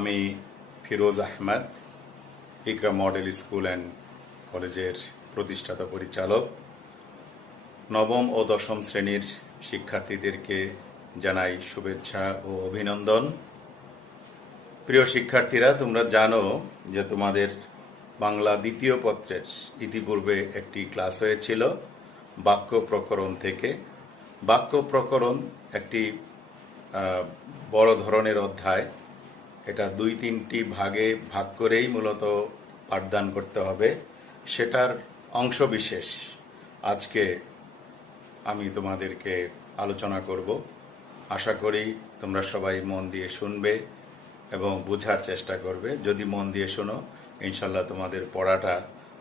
আমি ফিরোজ আহমেদ, ইকরা model school and কলেজের প্রতিষ্ঠাতা পরিচালক। নবম ও দশম শ্রেণীর শিক্ষার্থীদেরকে জানাই শুভেচ্ছা ও অভিনন্দন। প্রিয় শিক্ষার্থীরা, তোমরা জানো যে তোমাদের বাংলা দ্বিতীয় পত্রের ইতিপূর্বে একটি ক্লাস হয়েছিল বাক্য প্রকরণ থেকে। বাক্য প্রকরণ একটি বড় ধরনের অধ্যায়। এটা 2-3টি ভাগে ভাগ করেই মূলত পাঠদান করতে হবে। সেটার অংশবিশেষ আজকে আমি তোমাদেরকে আলোচনা করব। আশা করি তোমরা সবাই মন দিয়ে শুনবে এবং বোঝার চেষ্টা করবে। যদি মন দিয়ে শোনো, ইনশাল্লাহ তোমাদের পড়াটা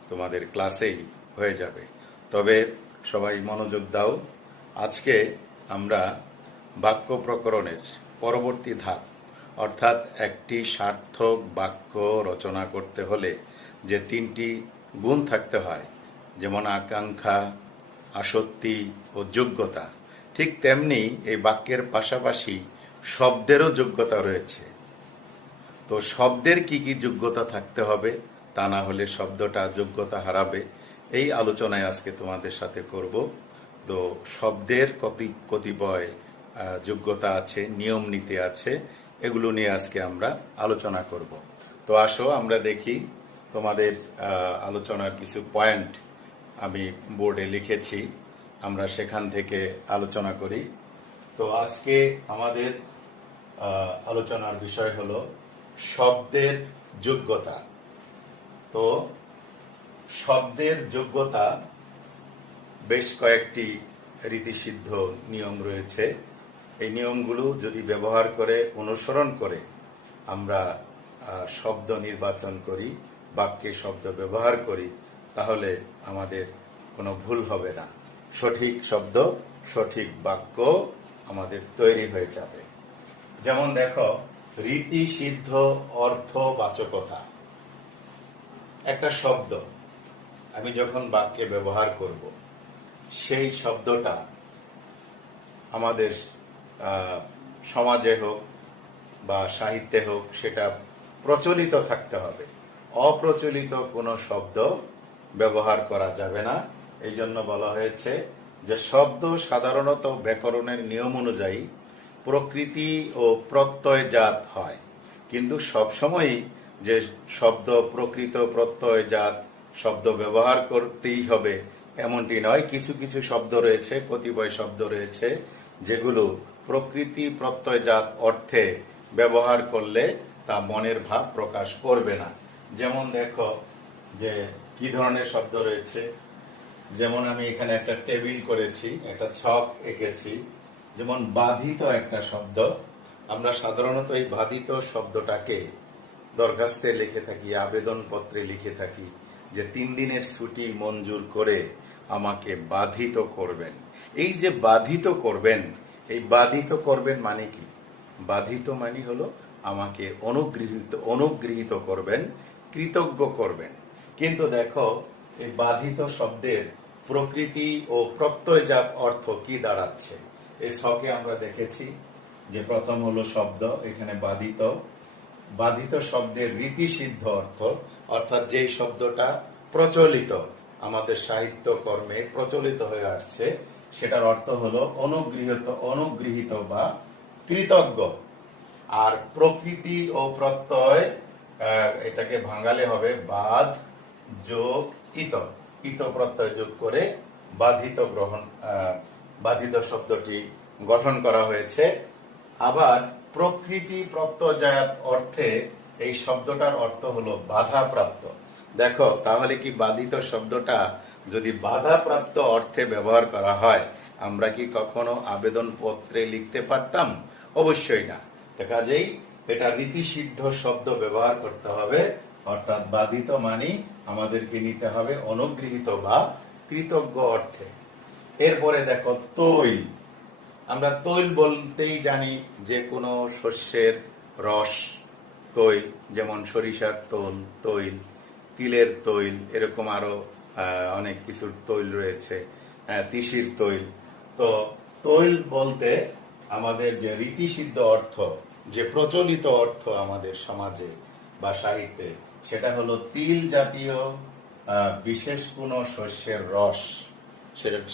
তোমাদের ক্লাসেই হয়ে যাবে। তবে সবাই মনোযোগ দাও। আজকে আমরা বাক্য প্রকরণের পরবর্তী ধাপ, অর্থাৎ একটি সার্থক বাক্য রচনা করতে হলে যে 3টি গুণ থাকতে হয়, যেমন আকাঙ্ক্ষা, আসক্তি ও যোগ্যতা, ঠিক তেমনি এই বাক্যের পাশাপাশি শব্দেরও যোগ্যতা রয়েছে। তো শব্দের কি কি যোগ্যতা থাকতে হবে, তা না হলে শব্দটা যোগ্যতা হারাবে। এই আলোচনায় আজকে তোমাদের সাথে করব। তো শব্দের কতিপয় যোগ্যতা আছে, নিয়ম নীতি আছে, এগুলো নিয়ে আজকে আমরা আলোচনা করব। তো আসো আমরা দেখি। তোমাদের আলোচনার কিছু পয়েন্ট আমি বোর্ডে লিখেছি, আমরা সেখান থেকে আলোচনা করি। তো আজকে আমাদের আলোচনার বিষয় হলো শব্দের যোগ্যতা। তো শব্দের যোগ্যতা বেশ কয়েকটি রীতিসিদ্ধ নিয়ম রয়েছে। এই নিয়মগুলো যদি ব্যবহার করে, অনুসরণ করে আমরা শব্দ নির্বাচন করি, বাক্যে শব্দ ব্যবহার করি, তাহলে আমাদের কোনো ভুল হবে না। সঠিক শব্দ, সঠিক বাক্য আমাদের তৈরি হয়ে যাবে। যেমন দেখো, রীতিসিদ্ধ অর্থবাচকতা। একটা শব্দ আমি যখন বাক্যে ব্যবহার করব, সেই শব্দটা আমাদের সমাজে হোক বা সাহিত্যে হোক, সেটা প্রচলিত থাকতে হবে। অপ্রচলিত কোনো শব্দ ব্যবহার করা যাবে না। এই জন্য বলা হয়েছে যে শব্দ সাধারণত ব্যাকরণের নিয়ম অনুযায়ী প্রকৃতি ও প্রত্যয়জাত হয়, কিন্তু সবসময়ই যে শব্দ প্রকৃত প্রত্যয়জাত শব্দ ব্যবহার করতেই হবে এমনটি নয়। কিছু কিছু শব্দ রয়েছে, কতিপয় শব্দ রয়েছে যেগুলো প্রকৃতি প্রত্যয়জাত অর্থে ব্যবহার করলে তা মনের ভাব প্রকাশ করবে না। যেমন দেখো যে কি ধরনের শব্দ রয়েছে। যেমন আমি এখানে একটা টেবিল করেছি, একটা ছক এঁকেছি। যেমন বাধিত একটা শব্দ। আমরা সাধারণত এই বাধিত শব্দটাকে দরখাস্তে লিখে থাকি, আবেদনপত্রে লিখে থাকি যে 3 দিনের ছুটি মঞ্জুর করে আমাকে বাধিত করবেন। এই যে বাধিত করবেন, এই বাধিত করবেন মানে কি? বাধিত মানে হলো আমাকে অনুগৃহীত করবেন, কৃতজ্ঞ করবেন। কিন্তু দেখো, এই বাধিত শব্দের প্রকৃতি ও প্রত্যয়জাত অর্থ কি দাঁড়াচ্ছে। এই ছকে আমরা দেখেছি যে প্রথম হলো শব্দ, এখানে বাধিত। বাধিত শব্দের রীতিসিদ্ধ অর্থ, অর্থাৎ যে শব্দটা প্রচলিত, আমাদের সাহিত্য কর্মে প্রচলিত হয়ে আসছে, সেটার অর্থ হলো অনুগৃহীত বা কৃতজ্ঞ। আর প্রকৃতি ও প্রত্যয়, এটাকে ভাঙালে হবে বাদ যোগ ইত, ইত প্রত্যয় যোগ করে বাধিত শব্দটি গঠন করা হয়েছে। আবার প্রকৃতি প্রত্যয়জাত অর্থে এই শব্দটার অর্থ হলো বাধাপ্রাপ্ত। দেখো, তাহলে কি বাধিত শব্দটা যদি বাধাপ্রাপ্ত অর্থে ব্যবহার করা হয়, আমরা কি কখনো আবেদনপত্রে লিখতে পারতাম? অবশ্যই না। কাজেই এটা রীতিসিদ্ধ শব্দ ব্যবহার করতে হবে, অর্থাৎ বাধিত মানে আমাদেরকে নিতে হবে অনুগৃহীত বা কৃতজ্ঞ অর্থে। এরপরে দেখো তৈল। আমরা তৈল বলতেই জানি যে কোনো শস্যের রস তৈল, যেমন সরিষার তৈল, তিলের তৈল, এরকম আরো অনেক কিছুর তৈল রয়েছে, তিসির তৈল। তো তৈল বলতে আমাদের যে রীতিসিদ্ধ অর্থ, যে প্রচলিত অর্থ আমাদের সমাজে বা সাহিত্যে, সেটা হলো তিল জাতীয় বিশেষ কোনো শস্যের রস।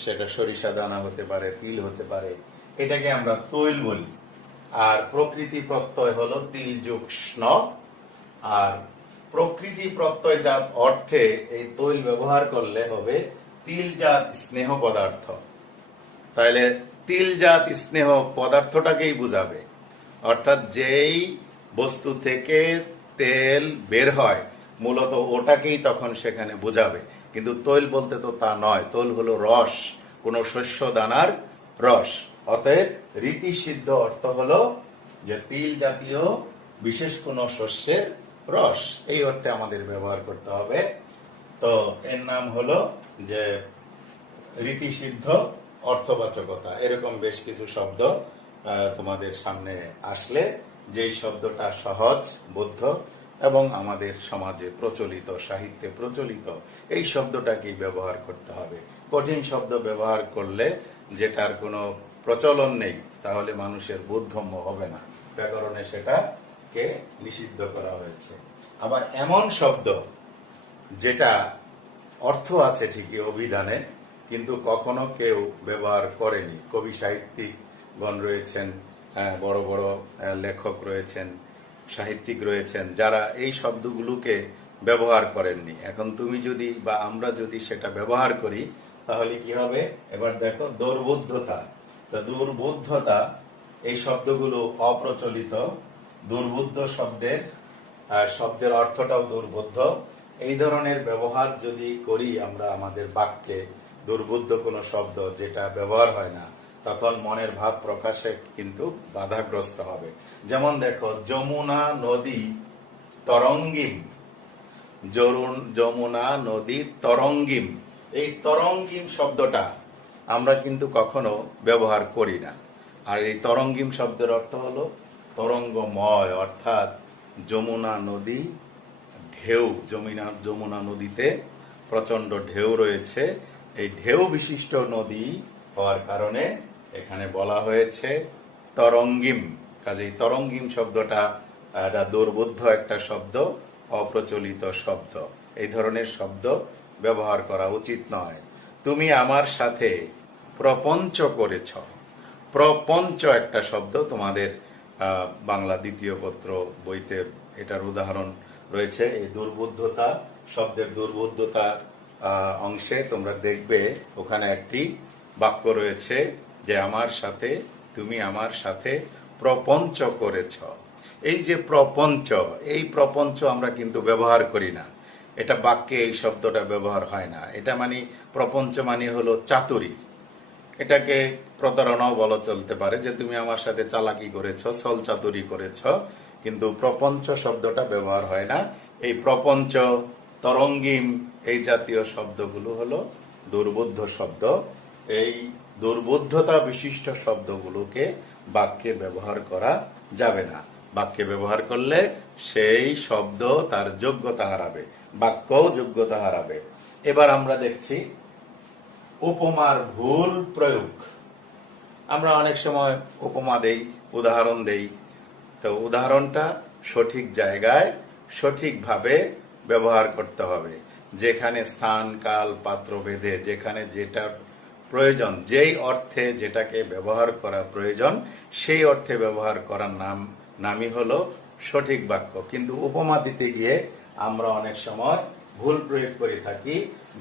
সেটা সরিষা দানা হতে পারে, তিল হতে পারে, এটাকে আমরা তৈল বলি। আর প্রকৃতি প্রত্যয় হলো তিল যোগ স্ন। আর প্রকৃতি প্রত্যয় জাত অর্থে এই তৈল ব্যবহার করলে হবে তিলজাত স্নেহ পদার্থ। তাহলে তিলজাত স্নেহ পদার্থটাকেই বুঝাবে, অর্থাৎ যেই বস্তু থেকে তেল বের হয় মূলত ওটাকেই তখন সেখানে বোঝাবে। কিন্তু তৈল বলতে তো তা নয়, তৈল হলো রস, কোনো শস্য দানার রস। অতএব রীতিসিদ্ধ অর্থ হলো যে তিল জাতীয় বিশেষ কোনো শস্যের রস, এই অর্থে আমাদের ব্যবহার করতে হবে। তো এর নাম হলো যে রীতিসিদ্ধ অর্থবাচকতা। এরকম বেশ কিছু শব্দ তোমাদের সামনে আসলে যেই শব্দটা সহজ বোধ্য এবং আমাদের সমাজে প্রচলিত, সাহিত্যে প্রচলিত, এই শব্দটাকেই ব্যবহার করতে হবে। কঠিন শব্দ ব্যবহার করলে যেটার কোনো প্রচলন নেই তাহলে মানুষের বোধগম্য হবে না, ব্যাকরণে সেটাকে নিষিদ্ধ করা হয়েছে। আবার এমন শব্দ যেটা অর্থ আছে ঠিকই অভিধানে, কিন্তু কখনো কেউ ব্যবহার করেনি, কবি সাহিত্যিকগণ রয়েছেন, বড় বড় লেখক রয়েছেন, সাহিত্যিক রয়েছেন, যারা এই শব্দগুলোকে ব্যবহার করেননি। এখন তুমি যদি বা আমরা যদি সেটা ব্যবহার করি তাহলে কি হবে? এবার দেখো, দুর্বোধ্যতা। তো দুর্বোধ্যতা, এই শব্দগুলো অপ্রচলিত, দুর্বোধ্য শব্দের অর্থটাও দুর্বোধ্য। এই ধরনের ব্যবহার যদি করি আমরা আমাদের বাক্যে, দুর্বোধ্য কোনো শব্দ যেটা ব্যবহার হয় না, তখন মনের ভাব প্রকাশে কিন্তু বাধাগ্রস্ত হবে। যেমন দেখো, যমুনা নদী তরঙ্গিম, যমুনা নদী তরঙ্গিম, এই তরঙ্গিম শব্দটা আমরা কিন্তু কখনো ব্যবহার করি না। আর এই তরঙ্গিম শব্দের অর্থ হলো তরঙ্গময়, অর্থাৎ যমুনা নদী ঢেউ, যমুনা নদীতে প্রচন্ড ঢেউ রয়েছে। এই ঢেউ বিশিষ্ট নদী হওয়ার কারণে এখানে বলা হয়েছে তরঙ্গিম। কাজেই তরঙ্গিম শব্দটা একটা দুর্বোধ্য একটা শব্দ, অপ্রচলিত শব্দ। এই ধরনের শব্দ ব্যবহার করা উচিত নয়। তুমি আমার সাথে প্রপঞ্চ করেছ। প্রপঞ্চ একটা শব্দ তোমাদের বাংলা দ্বিতীয় পত্র বইতে এটার উদাহরণ রয়েছে। এই দুর্বোধ্যতা শব্দের দুর্বোধ্যতার অংশে তোমরা দেখবে ওখানে একটি বাক্য রয়েছে যে আমার সাথে, তুমি আমার সাথে প্রপঞ্চ করেছ। এই যে প্রপঞ্চ, এই প্রপঞ্চ আমরা কিন্তু ব্যবহার করি না, এটা বাক্যে এই শব্দটা ব্যবহার হয় না। এটা মানে প্রপঞ্চ মানে হলো চাতুরি, এটাকে প্রতারণাও বলা চলতে পারে যে তুমি আমার সাথে চালাকি করেছ, ছল চাতুরি করেছ, কিন্তু প্রপঞ্চ শব্দটা ব্যবহার হয় না। এই প্রপঞ্চ, তরঙ্গিম, এই জাতীয় শব্দগুলো হলো দুর্বোধ্য শব্দ। এই দুর্বোধ্যতা বিশিষ্ট শব্দগুলোকে বাক্যে ব্যবহার করা যাবে না। বাক্যে ব্যবহার করলে সেই শব্দ তার যোগ্যতা হারাবে, বাক্যও যোগ্যতা হারাবে। এবার আমরা দেখছি উপমার ভুল প্রয়োগ। আমরা অনেক সময় উপমা দেই, উদাহরণ দেই, তো উদাহরণটা সঠিক জায়গায় সঠিকভাবে ব্যবহার করতে হবে। যেখানে স্থান কাল পাত্র ভেদে যেখানে যেটার প্রয়োজন, যেই অর্থে যেটাকে ব্যবহার করা প্রয়োজন, সেই অর্থে ব্যবহার করার নামই হলো সঠিক বাক্য। কিন্তু উপমা দিতে গিয়ে আমরা অনেক সময় ভুল প্রয়োগ করে থাকি।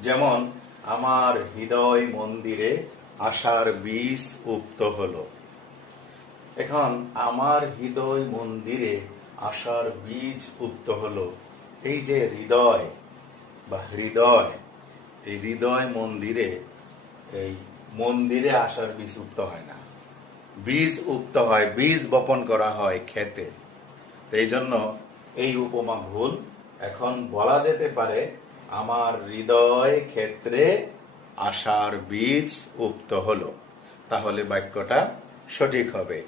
যেমন, আমার হৃদয় মন্দিরে আশার বীজ উক্ত হলো। এখন আমার হৃদয় মন্দিরে আশার বীজ উক্ত হলো, এই যে হৃদয় বা হৃদয়, এই হৃদয় মন্দিরে, এই মন্দিরে আশার বীজ উক্ত হয় না, বীজ উক্ত হয়, বীজ বপন করা হয় ক্ষেতে। এই জন্য এই উপমা ভুল। এখন বলা যেতে পারে আমার হৃদয় ক্ষেত্রে আশার বীজ উক্ত হলো, তাহলে বাক্যটা সঠিক হবে।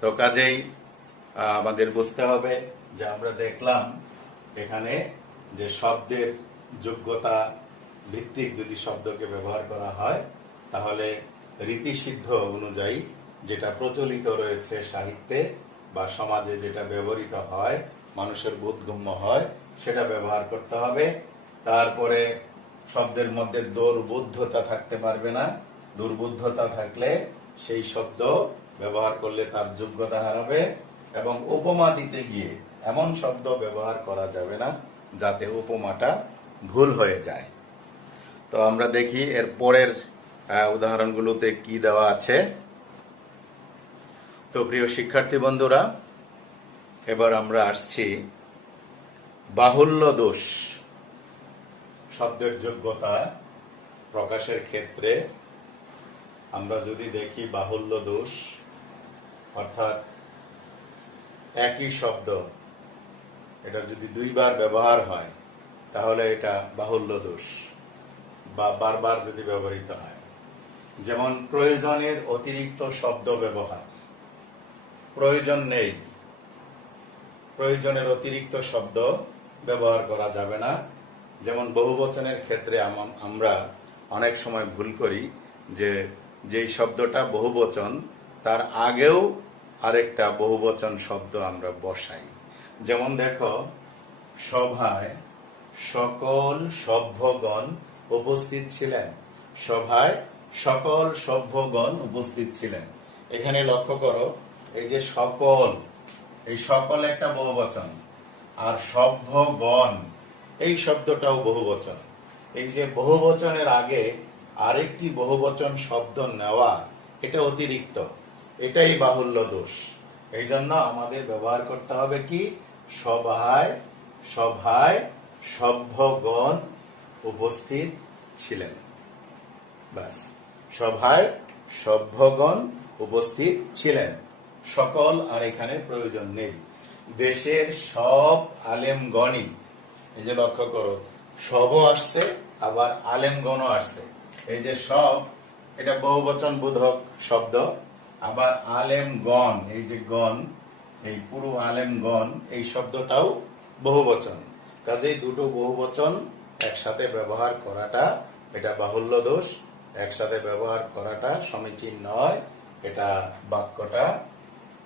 তো কাজেই আমাদের বুঝতে হবে যে আমরা দেখলাম এখানে যে শব্দের যোগ্যতা ভিত্তিক যদি শব্দকে ব্যবহার করা হয় তাহলে রীতিসিদ্ধ অনুযায়ী যেটা প্রচলিত রয়েছে সাহিত্যে বা সমাজে যেটা ব্যবহৃত হয়, মানুষের বোধগম্য হয়, সেটা ব্যবহার করতে হবে। তারপরে শব্দের মধ্যে দুর্বোধ্যতা থাকতে পারবে না। দুর্বোধ্যতা থাকলে সেই শব্দ ব্যবহার করলে তার যোগ্যতা হারাবে। এবং উপমা দিতে গিয়ে এমন শব্দ ব্যবহার করা যাবে না যাতে উপমাটা ভুল হয়ে যায়। তো আমরা দেখি এর পরের উদাহরণগুলোতে কি দেওয়া আছে। তো প্রিয় শিক্ষার্থী বন্ধুরা, এবার আমরা আসছি বাহুল্য দোষ শব্দের যোগ্যতা প্রকাশের ক্ষেত্রে। আমরা যদি দেখি বাহুল্য দোষ অর্থাৎ একই শব্দ এটা যদি দুইবার ব্যবহার হয় তাহলে এটা বাহুল্য দোষ, বা বারবার যদি ব্যবহৃত হয়। যেমন প্রয়োজনের অতিরিক্ত শব্দ ব্যবহার, প্রয়োজন নেই, প্রয়োজনের অতিরিক্ত শব্দ ব্যবহার করা যাবে না। যেমন বহুবচনের ক্ষেত্রে আমরা অনেক সময় ভুল করি যে যেই শব্দটা বহুবচন তার আগেও আরেকটা বহুবচন শব্দ আমরা বসাই। যেমন দেখো, সভায় সকল সভ্যগণ উপস্থিত ছিলেন। সভায় সকল সভ্যগণ উপস্থিত ছিলেন। এখানে লক্ষ্য করো, এই যে সকল, এই সকল একটা বহুবচন, আর সভ্যগণ এই শব্দটাও বহুবচন। এই যে বহুবচনের আগে আরেকটি বহুবচন শব্দ নেওয়া, এটা অতিরিক্ত, এটাই বাহুল্য দোষ। এই জন্য আমাদের ব্যবহার করতে হবে কি, সভায় সভায় সভ্যগণ উপস্থিত ছিলেন। বাস, সভায় সভ্যগণ উপস্থিত ছিলেন। সকল আর এখানে প্রয়োজন নেই। দেশের সব আলেমগণই, এই যে লক্ষ্য করো, সবও আসছে আবার আলেমগণও আসছে। এই যে সব, এটা বহুবচন বোধক শব্দ, আবার আলেমগণ, এই যে গণ, এই পুরো আলেমগণ এই শব্দটাও বহুবচন। কাজেই দুটো বহুবচন একসাথে ব্যবহার করাটা এটা বাহুল্য দোষ। একসাথে ব্যবহার করাটা সমীচীন নয়। এটা বাক্যটা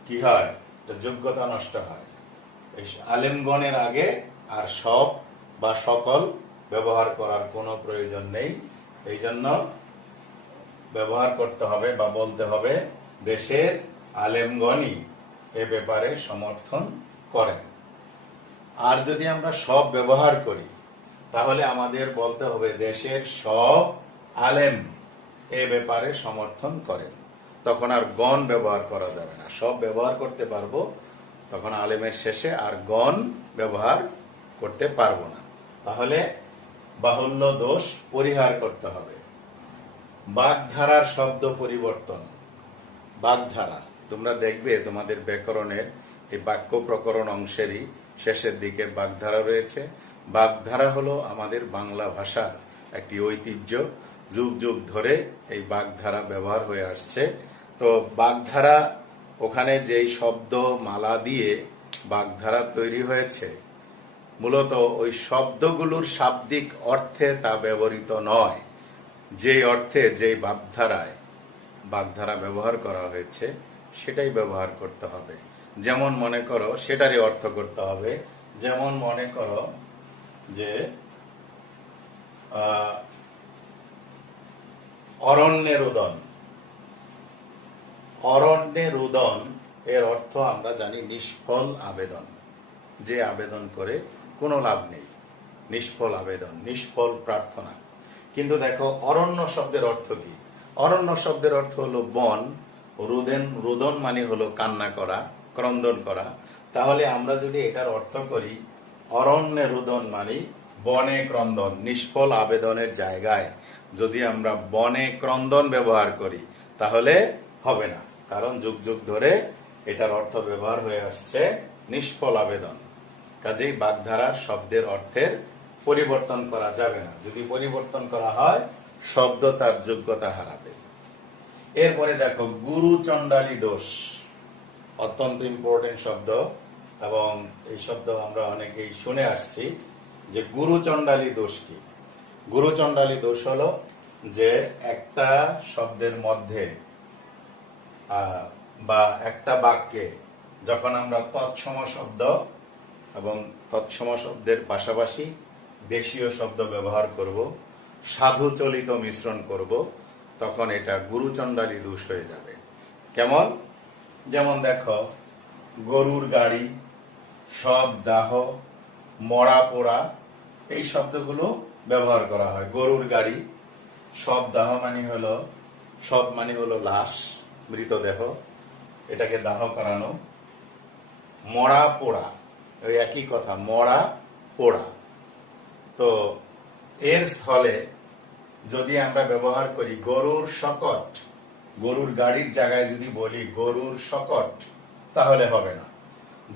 কি হয়, যোগ্যতা নষ্ট হয়। এই আলেমগণের আগে আর সব বা সকল ব্যবহার করার কোনো প্রয়োজন নেই। এই জন্য ব্যবহার করতে হবে বা বলতে হবে দেশের আলেমগণই এ ব্যাপারে সমর্থন করেন। আর যদি আমরা সব ব্যবহার করি তাহলে আমাদের বলতে হবে দেশের সব আলেম এ ব্যাপারে সমর্থন করেন। তখন আর গণ ব্যবহার করা যাবে না, সব ব্যবহার করতে পারবো, তখন আলেমের শেষে আর গণ ব্যবহার করতে পারবো না। তাহলে বাহুল্য দোষ পরিহার করতে হবে। বাগধারার শব্দ পরিবর্তন। বাগধারা, তোমরা দেখবে তোমাদের ব্যাকরণের এই বাক্য প্রকরণ অংশেরই শেষের দিকে বাগধারা রয়েছে। বাগধারা হলো আমাদের বাংলা ভাষার একটি ঐতিহ্য। যুগ যুগ ধরে এই বাগধারা ব্যবহার হয়ে আসছে। তো বাগধারা, ওখানে যেই শব্দ মালা দিয়ে বাগধারা তৈরি হয়েছে, মূলত ওই শব্দগুলোর শাব্দিক অর্থে তা ব্যবহৃত নয়। যে অর্থে, যেই বাগধারা ব্যবহার করা হয়েছে সেটাই ব্যবহার করতে হবে। যেমন মনে করো, সেটারই অর্থ করতে হবে। যেমন মনে করো যে অরণ্যের উদন। অরণ্যের উদন এর অর্থ আমরা জানি নিষ্ফল আবেদন, যে আবেদন করে কোনো লাভ নেই, নিষ্ফল আবেদন, নিষ্ফল প্রার্থনা। কিন্তু দেখো, অরণ্য শব্দের অর্থ কি? অরণ্য শব্দের অর্থ হলো বন। রুদন মানে হলো কান্না করা, ক্রন্দন করা। তাহলে আমরা যদি এটার অর্থ করি অরণ্যে রুদন মানে বনে ক্রন্দন, নিষ্ফল আবেদনের জায়গায় যদি আমরা বনে ক্রন্দন ব্যবহার করি তাহলে হবে না, কারণ যুগ যুগ ধরে এটার অর্থ ব্যবহার হয়ে আসছে নিষ্ফল আবেদন। কাজেই বাগধারা শব্দের অর্থের পরিবর্তন করা যাবে না। যদি পরিবর্তন করা হয় শব্দ তার যোগ্যতা হারাবে। এরপরে দেখো, গুরু চণ্ডালী দোষ, অত্যন্ত ইম্পর্টেন্ট শব্দ, এবং এই শব্দ আমরা অনেকেই শুনে আসছি। যে গুরু চণ্ডালী দোষ কি? গুরু চণ্ডালী দোষ হলো যে একটা শব্দের মধ্যে বা একটা বাক্যে যখন আমরা তৎসম শব্দ এবং তৎসম শব্দের পাশাপাশি দেশীয় শব্দ ব্যবহার করব, সাধু চলিত মিশ্রণ করব, তখন এটা গুরুচণ্ডালী দোষ হয়ে যাবে। কেমন? যেমন দেখো, গরুর গাড়ি, সব দাহ, মরা পোড়া, এই শব্দগুলো ব্যবহার করা হয়। গরুর গাড়ি, সব দাহ সব মানে হলো লাশ, মৃতদেহ, এটাকে দাহ করানো। মরা পোড়া, ওই একই কথা, মরা পোড়া। তো এর স্থলে যদি আমরা ব্যবহার করি গরুর শকট, গরুর গাড়ির জায়গায় যদি বলি গরুর শকট, তাহলে হবে না।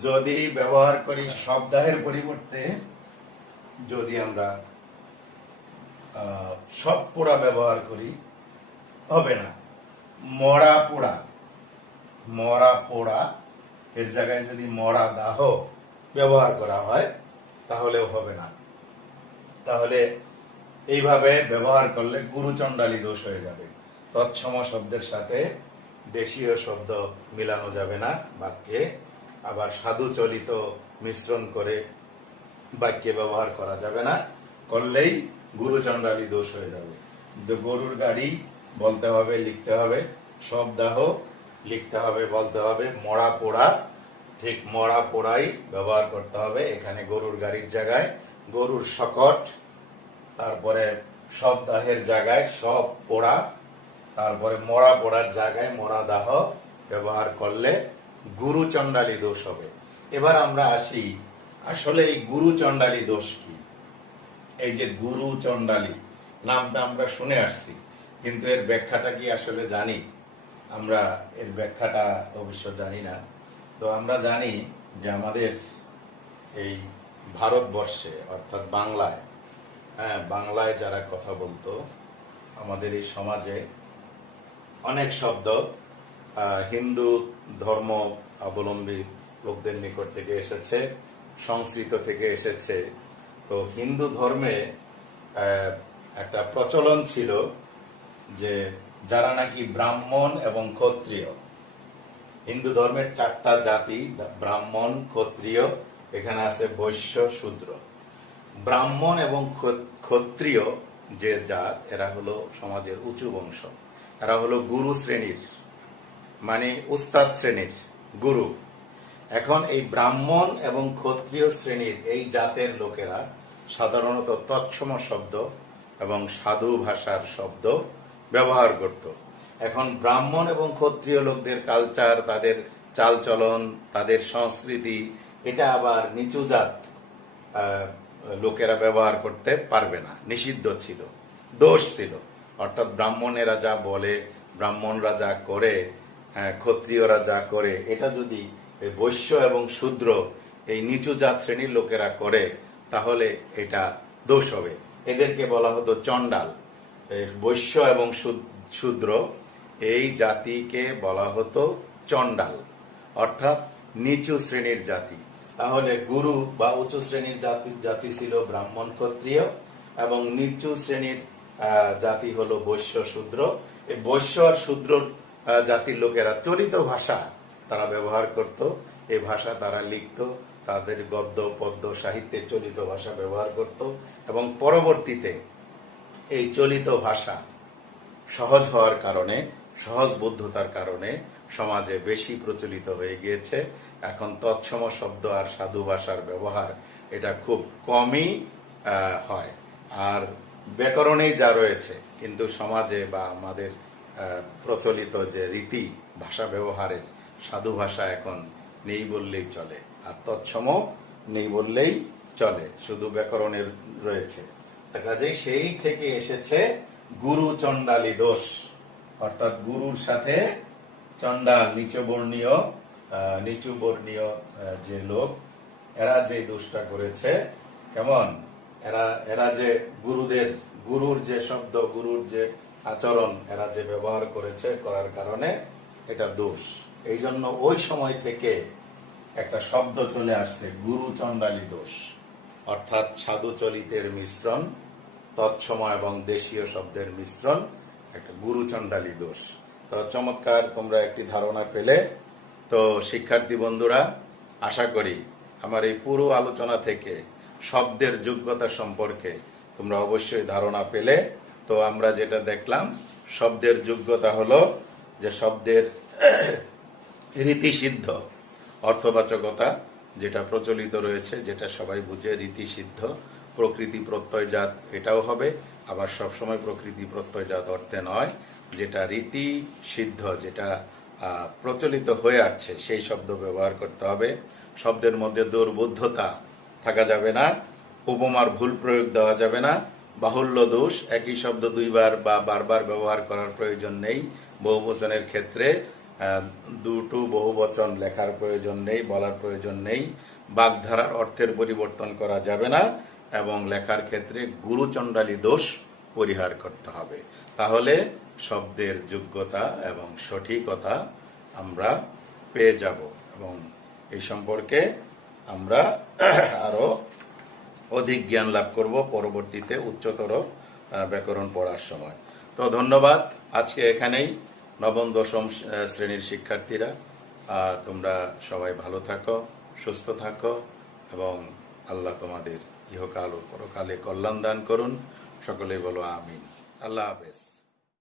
যদি ব্যবহার করি শব্দাহের পরিবর্তে যদি আমরা সব পোড়া ব্যবহার করি, হবে না। মরা পোড়া, মরা পোড়া এর জায়গায় যদি মরা দাহ ব্যবহার করা হয় তাহলেও হবে না। তাহলে এইভাবে ব্যবহার করলে গুরুচণ্ডালী দোষ হয়ে যাবে। তৎসম শব্দের সাথে দেশীয় শব্দ মিলানো যাবে না বাক্যে, আবার সাধু চলিত মিশ্রণ করে বাক্যে ব্যবহার করা যাবে না, করলেই গুরুচণ্ডালী দোষ হয়ে যাবে। গরুর গাড়ি বলতে হবে, লিখতে হবে, সব দাহ লিখতে হবে, বলতে হবে, মরা পোড়া, ঠিক মরা পোড়াই ব্যবহার করতে হবে এখানে গরুর গাড়ির জায়গায়। গরুর শকট, তারপরে সব দাহের জায়গায় সব পোড়া, তারপরে মরা পোড়ার জায়গায় মরা দাহ ব্যবহার করলে গুরুচণ্ডালী দোষ হবে। এবার আমরা আসি, আসলে এই গুরুচণ্ডালী দোষ কি? এই যে গুরুচণ্ডালী নামটা আমরা শুনে আসছি, কিন্তু এর ব্যাখ্যাটা কি আসলে জানি? আমরা এর ব্যাখ্যাটা অবশ্য জানি না। তো আমরা জানি যে আমাদের এই ভারতবর্ষে অর্থাৎ বাংলায়, বাংলায় যারা কথা বলতো, আমাদের এই সমাজে অনেক শব্দ হিন্দু ধর্ম অবলম্বী লোকদের নিকট থেকে এসেছে, সংস্কৃত থেকে এসেছে। তো হিন্দু ধর্মে একটা প্রচলন ছিল যে যারা নাকি ব্রাহ্মণ এবং ক্ষত্রিয়, হিন্দু ধর্মের 4টা জাতি, ব্রাহ্মণ, ক্ষত্রিয়, এখানে আছে বৈশ্য, শূদ্র। ব্রাহ্মণ এবং ক্ষত্রিয় যে জাত, এরা হলো সমাজের উঁচু বংশ, এরা হলো গুরু শ্রেণীর, মানে উস্তাদ শ্রেণীর গুরু। এখন এই ব্রাহ্মণ এবং ক্ষত্রিয় শ্রেণীর এই জাতের লোকেরা সাধারণত তৎসম শব্দ এবং সাধু ভাষার শব্দ ব্যবহার করত। এখন ব্রাহ্মণ এবং ক্ষত্রিয় লোকদের কালচার, তাদের চালচলন, তাদের সংস্কৃতি, এটা আবার নিচু জাত লোকেরা ব্যবহার করতে পারবে না, নিষিদ্ধ ছিল, দোষ ছিল। অর্থাৎ ব্রাহ্মণেরা যা বলে, ব্রাহ্মণরা যা করে, ক্ষত্রিয়রা যা করে, এটা যদি বৈশ্য এবং শূদ্র এই নিচু জাত শ্রেণীর লোকেরা করে তাহলে এটা দোষ হবে। এদেরকে বলা হতো চণ্ডাল। বৈশ্য এবং শূদ্র এই জাতিকে বলা হতো চণ্ডাল, অর্থাৎ নিচু শ্রেণীর জাতি। তাহলে গুরু বা উঁচু শ্রেণীর জাতি ছিল ব্রাহ্মণ, ক্ষত্রিয়, এবং নিচু শ্রেণীর জাতি হলো বৈশ্য, শূদ্র। এই বৈশ্য আর শূদ্র জাতির লোকেরা চলিত ভাষা তারা ব্যবহার করত, এই ভাষা তারা লিখত, তাদের গদ্য পদ্য সাহিত্যে চলিত ভাষা ব্যবহার করত, এবং পরবর্তীতে এই চলিত ভাষা সহজ হওয়ার কারণে, সহজবোধ্যতার কারণে সমাজে বেশি প্রচলিত হয়ে গিয়েছে। এখন তৎসম শব্দ আর সাধু ভাষার ব্যবহার এটা খুব কমই হয়। আর ব্যাকরণেই যা রয়েছে, কিন্তু সমাজে বা আমাদের প্রচলিত যে রীতি ভাষা ব্যবহারের, সাধু ভাষা এখন নেই বললেই চলে, আর তৎসম নেই বললেই চলে, শুধু ব্যাকরণের রয়েছে। কাজে সেই থেকে এসেছে গুরু চণ্ডালী দোষ, অর্থাৎ গুরুর সাথে চণ্ডাল, নিচু বর্ণীয় যে লোক, এরা যে দোষটা করেছে। কেমন? এরা যে গুরুর যে শব্দ, গুরুর যে আচরণ এরা যে ব্যবহার করেছে, করার কারণে এটা দোষ। এই জন্য ওই সময় থেকে একটা শব্দ চলে আসছে, গুরু চণ্ডালী দোষ, অর্থাৎ সাধু চলিতের মিশ্রণ, তৎসম এবং দেশীয় শব্দের মিশ্রণ, একটা গুরু চণ্ডালী দোষ। তো চমৎকার তোমরা একটি ধারণা পেলে তো শিক্ষার্থী বন্ধুরা, আশা করি আমার এই পুরো আলোচনা থেকে শব্দের যোগ্যতা সম্পর্কে তোমরা অবশ্যই ধারণা পেলে। তো আমরা যেটা দেখলাম, শব্দের যোগ্যতা হলো যে শব্দের রীতিসিদ্ধ অর্থবাচকতা যেটা প্রচলিত রয়েছে, যেটা সবাই বুঝে, রীতিসিদ্ধ। প্রকৃতি প্রত্যয়জাত এটাও হবে, আবার সবসময় প্রকৃতি প্রত্যয়জাত অর্থে নয়, যেটা রীতি সিদ্ধ, যেটা প্রচলিত হয়ে আসছে সেই শব্দ ব্যবহার করতে হবে। শব্দের মধ্যে দুর্বোধ্যতা থাকা যাবে না, উপমার ভুল প্রয়োগ দেওয়া যাবে না, বাহুল্য দোষ, একই শব্দ দুইবার বা বারবার ব্যবহার করার প্রয়োজন নেই। বহুবচনের ক্ষেত্রে দুটো বহুবচন লেখার প্রয়োজন নেই, বলার প্রয়োজন নেই। বাগধারার অর্থের পরিবর্তন করা যাবে না এবং লেখার ক্ষেত্রে গুরুচণ্ডালী দোষ পরিহার করতে হবে। তাহলে শব্দের যোগ্যতা এবং সঠিকতা আমরা পেয়ে যাব এবং এই সম্পর্কে আমরা আরো অধিক জ্ঞান লাভ করব পরবর্তীতে উচ্চতর ব্যাকরণ পড়ার সময়। তো ধন্যবাদ। আজকে এখানেই নবম দশম শ্রেণীর শিক্ষার্থীরা, তোমরা সবাই ভালো থাকো, সুস্থ থাকো এবং আল্লাহ তোমাদের ইহকাল ও পরকালে কল্যাণ দান করুন। সকলেই বলো আমিন। আল্লাহ হাফেজ।